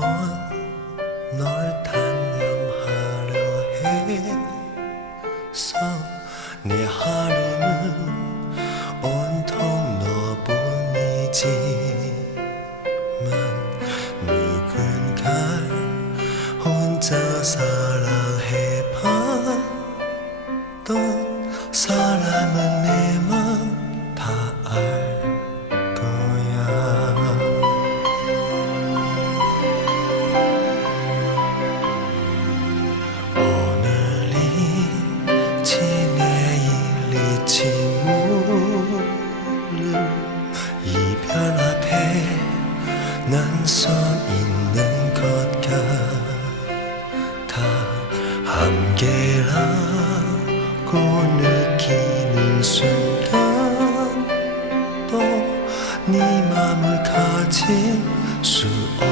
번널 단념하려 해서 내 하루는 온통 너뿐이지만 누군가 혼자 사랑해봤던 사람은 내 이별 앞에 난 서 있는 것 같아. 함께라고 느끼는 순간 또 네 맘을 가질 수 없어